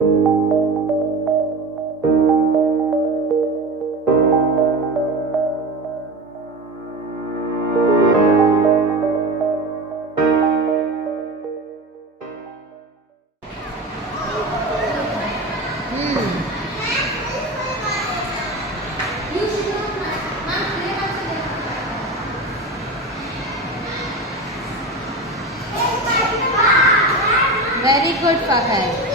Very good, Fahad.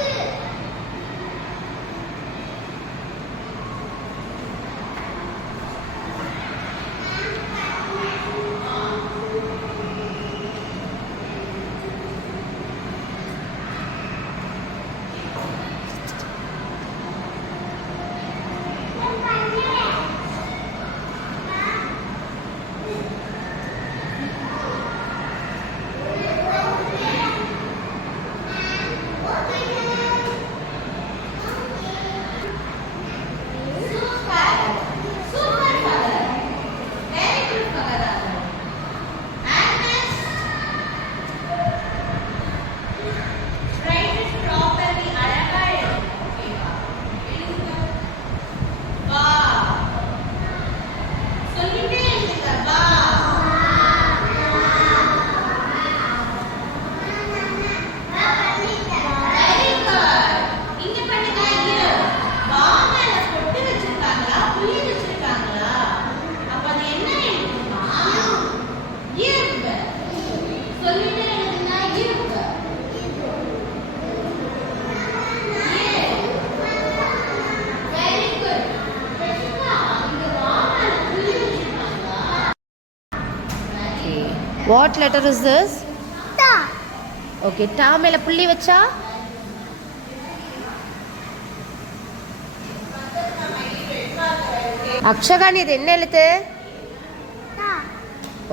What letter is this? Ta. Okay, ta மேல புள்ளி வச்சா அக்ஷகான் இது என்ன எழுத்து? Ta.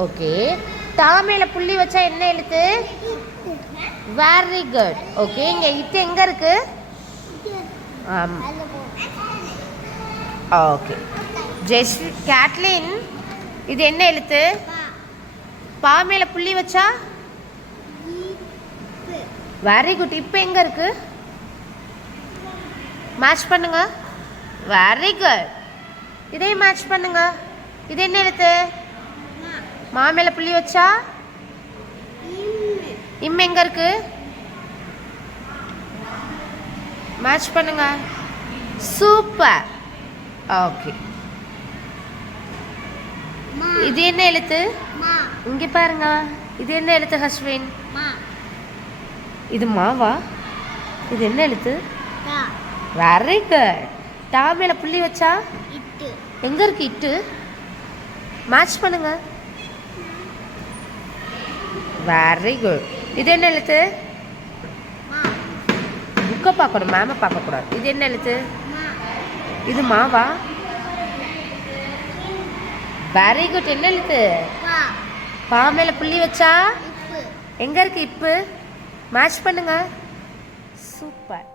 ஓகே, ta மேல புள்ளி வச்சா என்ன எழுத்து? Very good. ஓகே, இங்க இத்து எங்க இருக்கு? ஓகே. ஜெஸ்ட் கேட்லின் இது என்ன எழுத்து? பா மேல புள்ளி வச்சா வெரி குட். இப்போ எங்க இருக்கு? மேட்ச் பண்ணுங்க. Very good. இதே மேட்ச் பண்ணுங்க. இது என்ன எழுத்து? மா மேல புள்ளி வச்சா இம் எங்க இருக்கு? மேட்ச் பண்ணுங்க. சூப்பர். ஓகே, இது என்ன எழுத்து? இங்க பாருங்க. இது என்ன எழுத்து ஹஸ்வின்? இது மாவா? இது என்ன எழுத்து? Very good. டா மேல புள்ளி வச்சா எங்க இருக்கு? இட்டு. மேட்ச் பண்ணுங்க. Very good. இது என்ன எழுத்து? புக்கை பார்க்கணும், மேம பார்க்க கூடாது. இது என்ன எழுத்து? இது மாவா? Very good. என்ன எழுத்து? பா மேல புள்ளி வச்சா எங்க இருக்கு? இப்பு. மேட்ச் பண்ணுங்க. சூப்பர்.